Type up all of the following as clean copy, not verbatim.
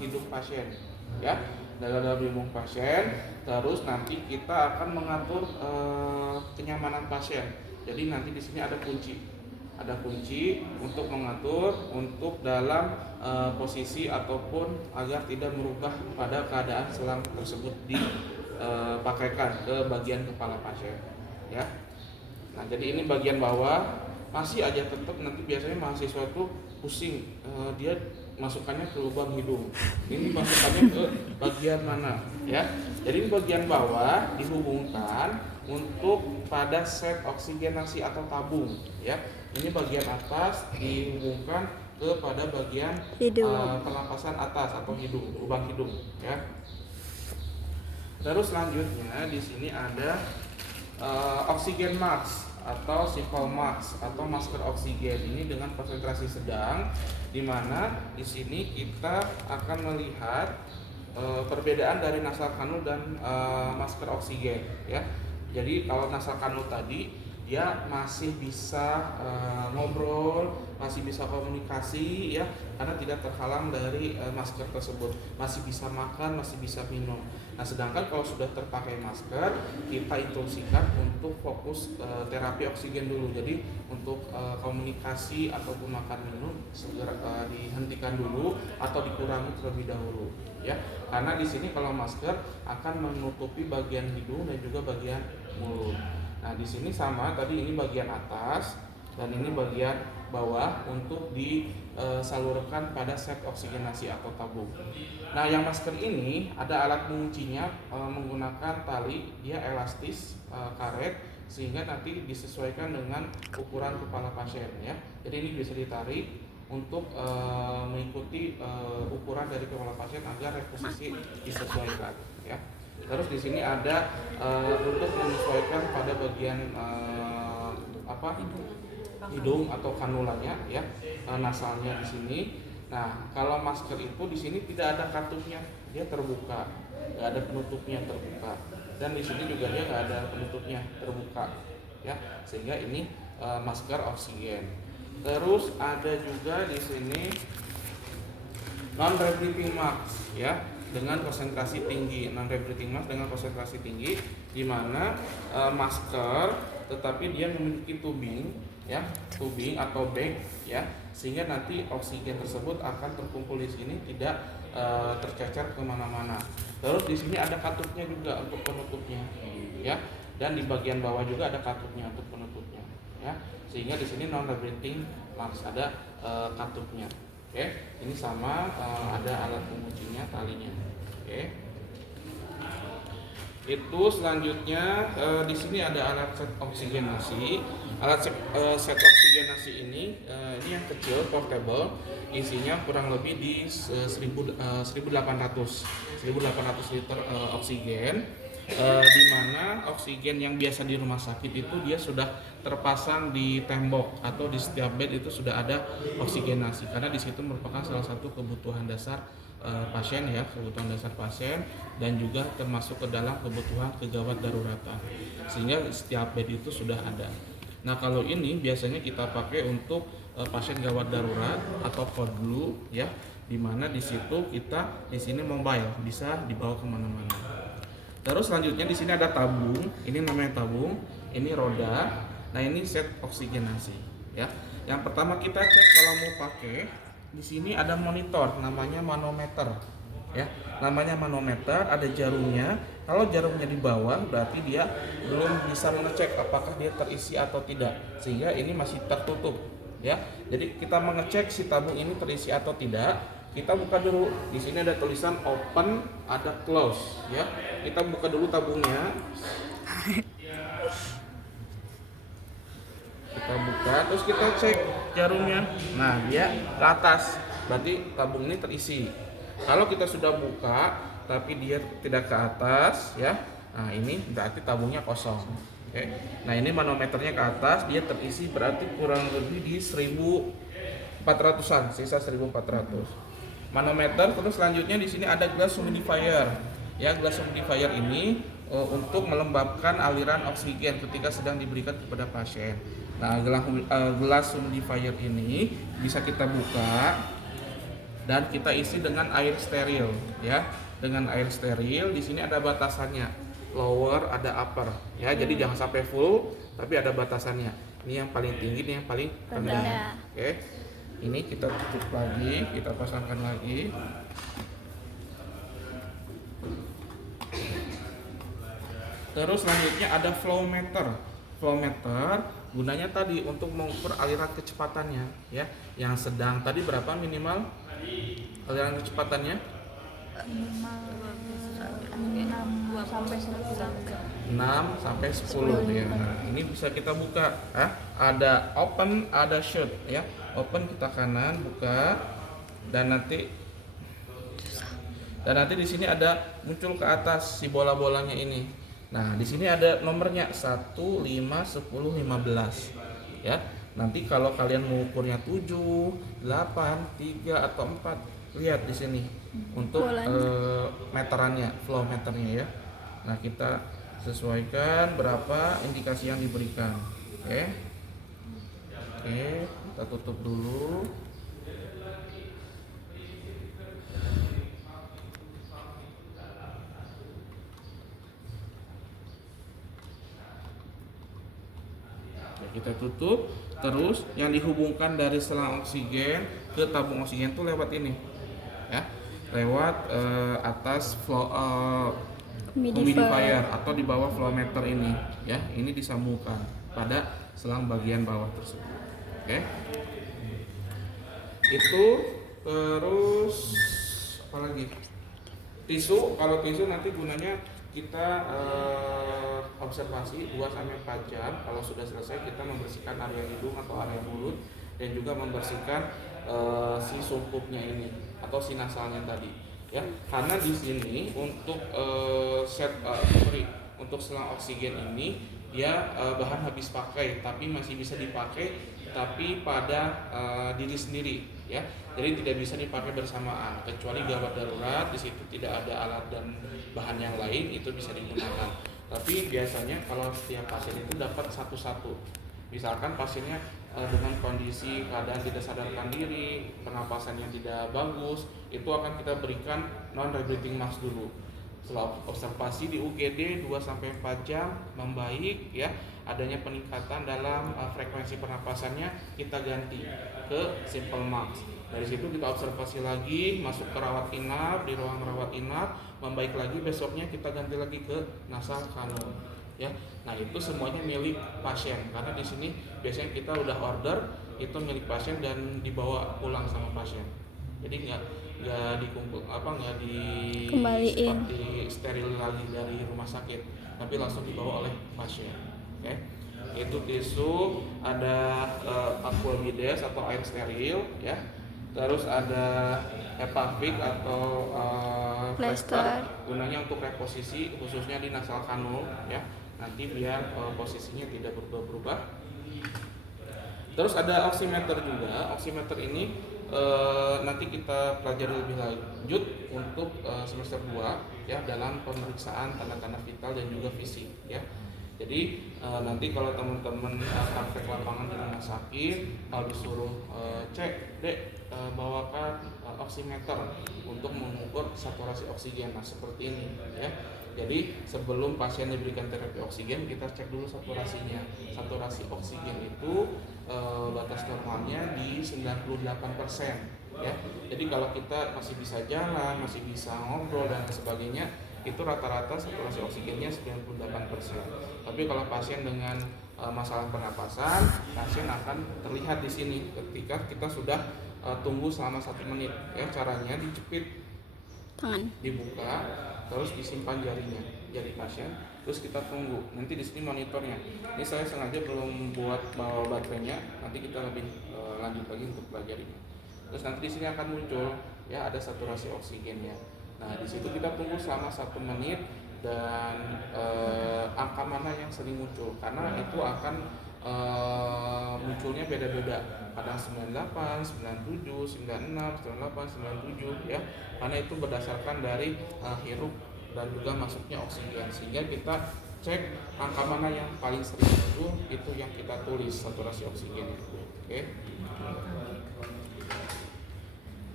hidung pasien, ya, dalam hidung pasien. Terus nanti kita akan mengatur kenyamanan pasien. Jadi nanti di sini ada kunci untuk mengatur untuk dalam posisi ataupun agar tidak merubah pada keadaan selang tersebut dipakaikan ke bagian kepala pasien, ya. Nah, jadi ini bagian bawah. Masih aja tetap nanti biasanya mahasiswa tuh pusing, dia masukannya ke lubang hidung. Ini masukannya ke bagian mana, ya? Jadi bagian bawah dihubungkan untuk pada set oksigenasi atau tabung, ya. Ini bagian atas dihubungkan kepada bagian pernapasan atas atau hidung, lubang hidung, ya. Terus selanjutnya di sini ada oksigen mask atau simple mask atau masker oksigen. Ini dengan konsentrasi sedang, di mana di sini kita akan melihat perbedaan dari nasal kanul dan masker oksigen, ya. Jadi kalau nasal kanul tadi dia masih bisa ngobrol, masih bisa komunikasi, ya, karena tidak terhalang dari masker tersebut, masih bisa makan, masih bisa minum. Nah, sedangkan kalau sudah terpakai masker, kita instruksikan untuk fokus terapi oksigen dulu. Jadi untuk komunikasi ataupun makan minum segera dihentikan dulu atau dikurangi terlebih dahulu, ya. Karena di sini kalau masker akan menutupi bagian hidung dan juga bagian mulut. Nah, di sini sama tadi, ini bagian atas dan ini bagian bawah untuk disalurkan pada set oksigenasi atau tabung. Nah, yang masker ini ada alat menguncinya menggunakan tali, dia elastis, karet, sehingga nanti disesuaikan dengan ukuran kepala pasien, ya. Jadi ini bisa ditarik untuk mengikuti ukuran dari kepala pasien agar reposisi disesuaikan, ya. Terus di sini ada untuk menyesuaikan pada bagian hidung atau kanulanya, ya, nasalnya di sini. Nah, kalau masker itu di sini tidak ada katupnya, dia terbuka, nggak ada penutupnya, terbuka. Dan di sini juga dia nggak ada penutupnya, terbuka, ya. Sehingga ini masker oksigen. Terus ada juga di sini non rebreathing mask, ya, dengan konsentrasi tinggi. Non rebreathing mask dengan konsentrasi tinggi, di mana masker tetapi dia memiliki tubing, ya, tubing atau bag, ya, sehingga nanti oksigen tersebut akan terkumpul di sini, tidak tercecer kemana-mana. Terus di sini ada katupnya juga untuk penutupnya, ya, dan di bagian bawah juga ada katupnya untuk penutupnya, ya, sehingga di sini non rebreathing mask ada katupnya. Oke, ini sama ada alat penguncinya, talinya. Oke. Itu selanjutnya di sini ada alat set oksigenasi. Alat set oksigenasi ini yang kecil, portable, isinya kurang lebih di 1800 liter oksigen. Di mana oksigen yang biasa di rumah sakit itu dia sudah terpasang di tembok atau di setiap bed itu sudah ada oksigenasi, karena di situ merupakan salah satu kebutuhan dasar pasien, ya, kebutuhan dasar pasien, dan juga termasuk ke dalam kebutuhan kegawat daruratan, sehingga setiap bed itu sudah ada. Nah, kalau ini biasanya kita pakai untuk pasien gawat darurat atau code blue, ya, di mana di situ kita di sini mobile, bisa dibawa kemana-mana. Terus selanjutnya di sini ada tabung, ini namanya tabung, ini roda. Nah, ini set oksigenasi, ya. Yang pertama kita cek kalau mau pakai, di sini ada monitor, namanya manometer, ya. Namanya manometer, ada jarumnya. Kalau jarumnya di bawah berarti dia belum bisa mengecek apakah dia terisi atau tidak, sehingga ini masih tertutup, ya. Jadi kita mengecek si tabung ini terisi atau tidak. Kita buka dulu. Di sini ada tulisan open, ada close, ya. Kita buka dulu tabungnya. Kita buka, terus kita cek jarumnya. Nah, dia ke atas, berarti tabung ini terisi. Kalau kita sudah buka tapi dia tidak ke atas, ya, nah ini berarti tabungnya kosong. Oke. Nah, ini manometernya ke atas, dia terisi, berarti kurang lebih di 1400-an, sisa 1400. Manometer. Terus selanjutnya di sini ada glass humidifier, ya. Glass humidifier ini untuk melembabkan aliran oksigen ketika sedang diberikan kepada pasien. Nah, glass humidifier ini bisa kita buka, dan kita isi dengan air steril ya. Dengan air steril di sini ada batasannya, lower ada upper ya. Jadi jangan sampai full, tapi ada batasannya. Ini yang paling tinggi, ini yang paling rendah. Oke. Ini kita tutup lagi, kita pasangkan lagi. Terus selanjutnya ada flow meter. Flow meter gunanya tadi untuk mengukur aliran kecepatannya ya. Yang sedang tadi berapa minimal aliran kecepatannya? Minimal 6 sampai 10. 6 sampai 10 ya. Nah, ini bisa kita buka ya. Ada open, ada shut ya. Open kita kanan buka dan nanti di sini ada muncul ke atas si bola-bolanya ini. Nah, di sini ada nomornya 1, 5, 10, 15 ya. Nanti kalau kalian mengukurnya 7, 8, 3 atau 4, lihat di sini untuk meterannya, flow meternya ya. Nah, kita sesuaikan berapa indikasi yang diberikan. Oke, kita tutup dulu. Kita tutup. Terus yang dihubungkan dari selang oksigen ke tabung oksigen itu lewat ini ya, lewat atas flow humidifier atau di bawah flow meter ini ya. Ini disambungkan pada selang bagian bawah tersebut. Oke, itu. Terus apa lagi? Tisu. Kalau tisu nanti gunanya kita observasi 2-4 jam. Kalau sudah selesai kita membersihkan area hidung atau area mulut dan juga membersihkan si sumpunya ini atau si nasalnya tadi ya. Karena di sini untuk untuk selang oksigen ini dia bahan habis pakai tapi masih bisa dipakai tapi pada diri sendiri ya. Jadi tidak bisa dipakai bersamaan kecuali gawat darurat, di situ tidak ada alat dan bahan yang lain itu bisa digunakan. Tapi biasanya kalau setiap pasien itu dapat satu-satu. Misalkan pasiennya dengan kondisi keadaan tidak sadarkan diri, pernapasannya tidak bagus, itu akan kita berikan non-rebreathing mask dulu. Setelah observasi di UGD 2-4 jam membaik ya, adanya peningkatan dalam frekuensi pernapasannya, kita ganti ke simple mask. Dari situ kita observasi lagi, masuk ke rawat inap, di ruang rawat inap, membaik lagi, besoknya kita ganti lagi ke nasal kanul ya. Nah, itu semuanya milik pasien karena di sini biasanya kita udah order itu milik pasien dan dibawa pulang sama pasien. Jadi nggak dikumpul nggak seperti steril lagi dari rumah sakit, tapi langsung dibawa oleh pasien. Oke. Itu tisu, ada aquabides atau air steril ya. Terus ada Hepavik atau plaster, gunanya untuk reposisi khususnya di nasal kanul ya. Nanti biar posisinya tidak berubah-ubah. Terus ada oximeter juga. Oximeter ini nanti kita pelajari lebih lanjut untuk semester 2 ya, dalam pemeriksaan tanda-tanda vital dan juga fisik ya. Jadi nanti kalau teman-teman praktek lapangan di rumah sakit, kalau disuruh cek, Dek, bawakan oximeter untuk mengukur saturasi oksigen. Nah, seperti ini ya. Jadi sebelum pasien diberikan terapi oksigen, kita cek dulu saturasinya. Saturasi oksigen itu batas normalnya di 98% ya. Jadi kalau kita masih bisa jalan, masih bisa ngobrol dan sebagainya, itu rata-rata saturasi oksigennya 98%. Tapi kalau pasien dengan masalah pernapasan, pasien akan terlihat di sini ketika kita sudah tunggu selama 1 menit ya. Caranya dijepit tangan, dibuka, terus disimpan jari pasien, terus kita tunggu. Nanti di sini monitornya. Ini saya sengaja belum buat bawa baterainya, nanti kita lebih lanjut lagi untuk pelajarinya. Terus nanti di sini akan muncul ya, ada saturasi oksigennya. Nah, di situ kita tunggu selama 1 menit dan angka mana yang sering muncul karena itu akan munculnya beda-beda, kadang 98, 97, 96, 98, 97 ya, karena itu berdasarkan dari hirup dan juga masuknya oksigen, sehingga kita cek angka mana yang paling sering muncul, itu yang kita tulis saturasi oksigennya. Oke.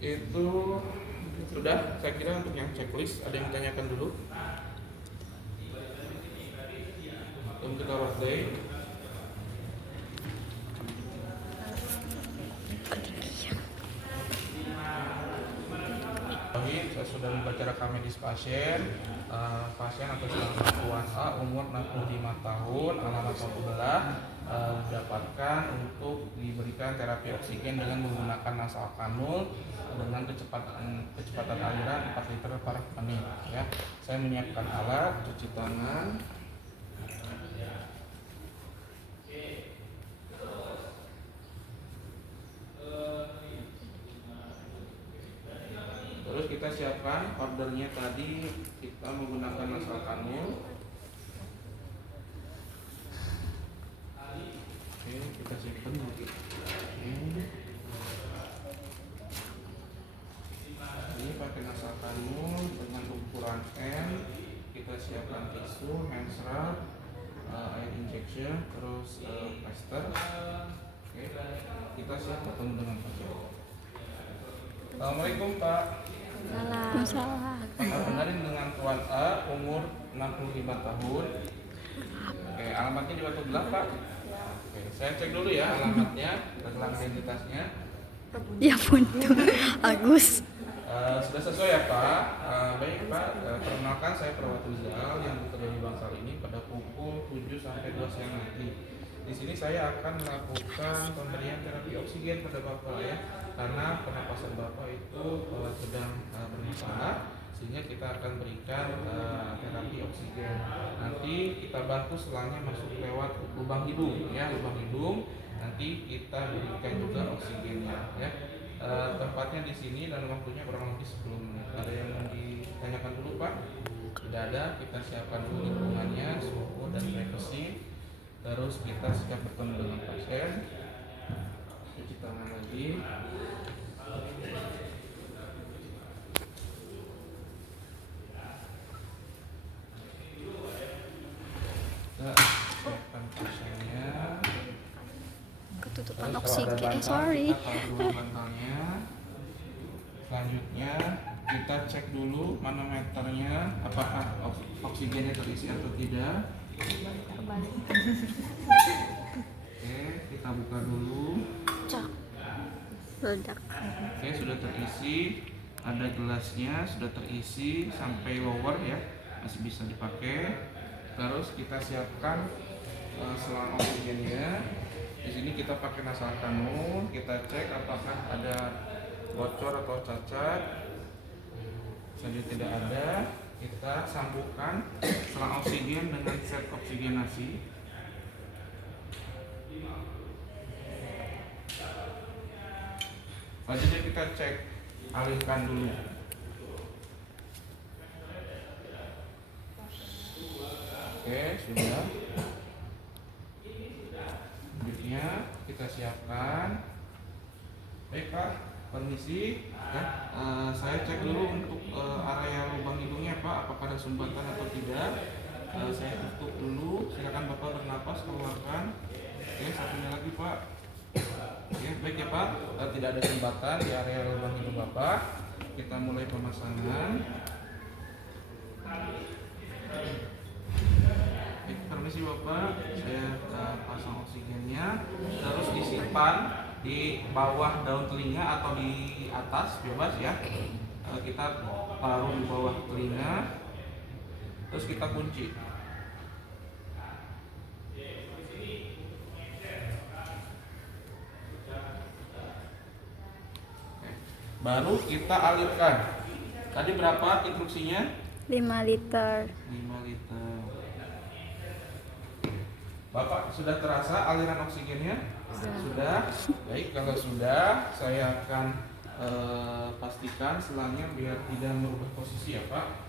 Itu sudah, saya kira untuk yang checklist ada yang ditanyakan dulu. Untuk kita workday. Saya sudah membaca rekam medis pasien. Pasien atas nama Puan A, umur 65 tahun, alamat Magelang, didapatkan untuk diberikan terapi oksigen dengan menggunakan nasal kanul dengan kecepatan aliran 4 liter per menit. Ya, saya menyiapkan alat cuci tangan. Terus kita siapkan ordernya tadi, kita menggunakan nasal kanul. Oke, kita siapkan lagi. Ini pakai nasal kanul dengan ukuran M. Kita siapkan tisu, hand rub, air injection, terus plaster. Oke, kita siap ketemu dengan pasien. Assalamualaikum Pak. Salah. Benarin dengan Tuan A, umur 65 tahun. Oke, alamatnya di Batu Belah Pak. Oke, saya cek dulu ya alamatnya, tentang identitasnya. Ya pun tuh Agus. Sudah sesuai ya Pak. Baik Pak, perkenalkan saya perawat Rizal yang bekerja di Bangsal ini pada pukul 7 sampai 2 siang nanti. Di sini saya akan melakukan pemberian terapi oksigen pada Bapak ya, karena pernapasan Bapak itu sedang bermasalah, sehingga kita akan berikan terapi oksigen. Nanti kita bantu selangnya masuk lewat lubang hidung ya, lubang hidung. Nanti kita berikan juga oksigennya ya. Tempatnya di sini dan waktunya kurang lebih 10 menit. Ada yang mau ditanyakan dulu Pak? Tidak ada, kita siapkan dulu lingkungannya, suhu dan privasi. Terus kita siap bertemu dengan pasien. Cuci tangan lagi. Kita siapkan pasiennya. Ketutupan Terus oksigen. Sorry. kita taruh dulu bantalnya. Selanjutnya kita cek dulu manometernya, apakah oksigennya terisi atau tidak. Oke, kita buka dulu. Cok. Ledak. Oke, sudah terisi. Ada gelasnya, sudah terisi sampai lower ya, masih bisa dipakai. Terus kita siapkan selang oksigennya. Di sini kita pakai nasal kanul. Kita cek apakah ada bocor atau cacat. Saja tidak ada. Kita sambungkan selang oksigen dengan set oksigenasi. Selanjutnya kita cek, alirkan dulu. Oke, sudah. Selanjutnya kita siapkan. Baik Pak, permisi ya. Saya cek dulu untuk area lubang hidungnya Pak, apakah ada sumbatan atau tidak. Saya tutup dulu, silakan Bapak bernapas, keluarkan. Oke, satunya lagi Pak. Oke, baik ya Pak, tidak ada sumbatan di area lubang hidung Bapak. Kita mulai pemasangan. Baik, permisi Bapak, saya pasang oksigennya. Terus disimpan di bawah daun telinga atau di atas, bebas ya. Kita taruh di bawah telinga, terus kita kunci. Baru kita alirkan. Tadi berapa instruksinya? 5 liter. 5 liter. Bapak sudah terasa aliran oksigennya? Sudah. Baik, kalau sudah, saya akan pastikan selangnya biar tidak merubah posisi ya Pak.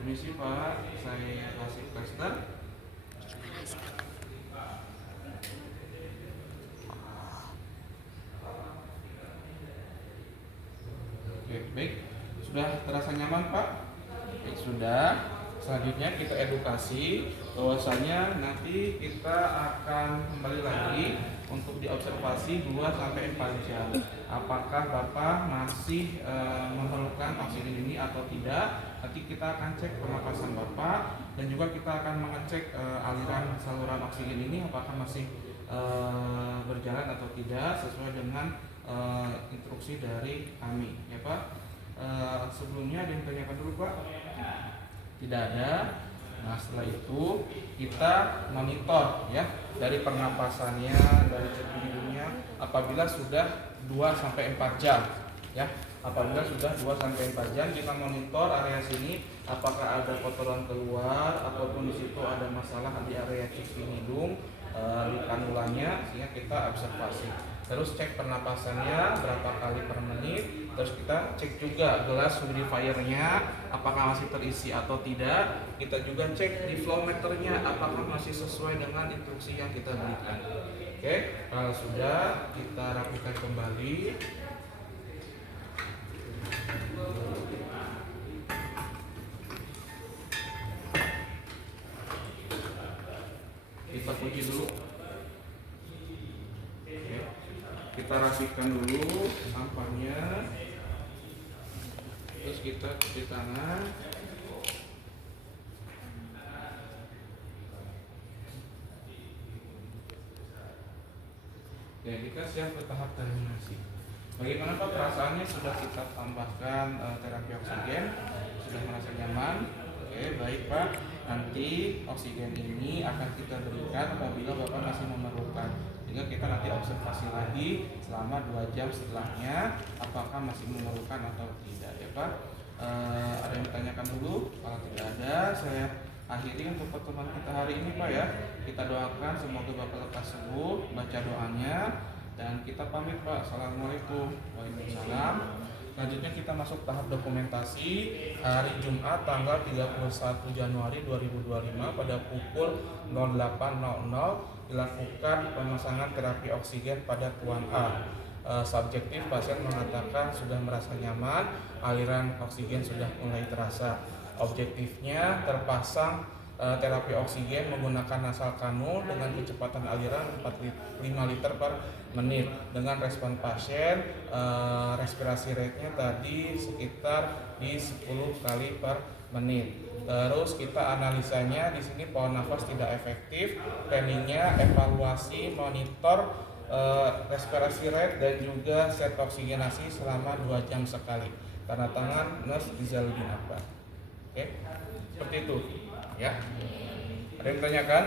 Permisi Pak, saya kasih plaster. Oke, baik. Sudah terasa nyaman Pak? Baik, sudah. Selanjutnya kita edukasi bahwasanya nanti kita akan kembali lagi untuk diobservasi 2-4 jam. Apakah Bapak masih memerlukan oksigen ini atau tidak? Nanti kita akan cek pernapasan Bapak dan juga kita akan mengecek aliran saluran oksigen ini apakah masih berjalan atau tidak sesuai dengan instruksi dari kami, ya Pak. Sebelumnya ada yang ditanyakan dulu Pak? Tidak ada. Nah setelah itu kita monitor ya dari pernapasannya, dari hidungnya apabila sudah 2-4 jam ya. Apabila sudah 2-4 jam kita monitor area sini apakah ada kotoran keluar ataupun di situ ada masalah di area ciping hidung, di kanulanya, sehingga kita observasi. Terus cek pernapasannya berapa kali per menit. Terus kita cek juga gelas humidifier-nya apakah masih terisi atau tidak. Kita juga cek di flow meternya apakah masih sesuai dengan instruksi yang kita berikan. Oke, kalau sudah kita rapikan kembali. Kita kunci dulu. Oke. Kita rapikan dulu sampahnya. Terus kita cuci tangan. Ya, kita siap ke tahap terminasi. Bagaimana Pak perasaannya sudah kita tambahkan terapi oksigen? Sudah merasa nyaman? Oke, baik Pak. Nanti oksigen ini akan kita berikan apabila Bapak masih memerlukan. Sehingga kita nanti observasi lagi selama 2 jam setelahnya apakah masih memerlukan atau tidak ya Pak. Ada yang ditanyakan dulu? Kalau tidak ada, saya akhiri untuk pertemuan kita hari ini Pak ya. Kita doakan semoga Bapak lekas sembuh, baca doanya dan kita pamit Pak. Assalamualaikum. Waalaikumsalam. Selanjutnya kita masuk tahap dokumentasi hari Jumat tanggal 31 Januari 2025 pada pukul 08.00 dilakukan pemasangan terapi oksigen pada Tuan A. Subjektif pasien mengatakan sudah merasa nyaman, aliran oksigen sudah mulai terasa. Objektifnya terpasang terapi oksigen menggunakan nasal kanul dengan kecepatan aliran 5 liter per menit dengan respon pasien respirasi rate-nya tadi sekitar di 10 kali per menit. Terus kita analisanya di sini pola nafas tidak efektif, planningnya evaluasi monitor respirasi rate dan juga set oksigenasi selama 2 jam sekali. Tanda tangan Nurse Izaldin Akbar. Oke, seperti itu ya. Ada yang ditanyakan?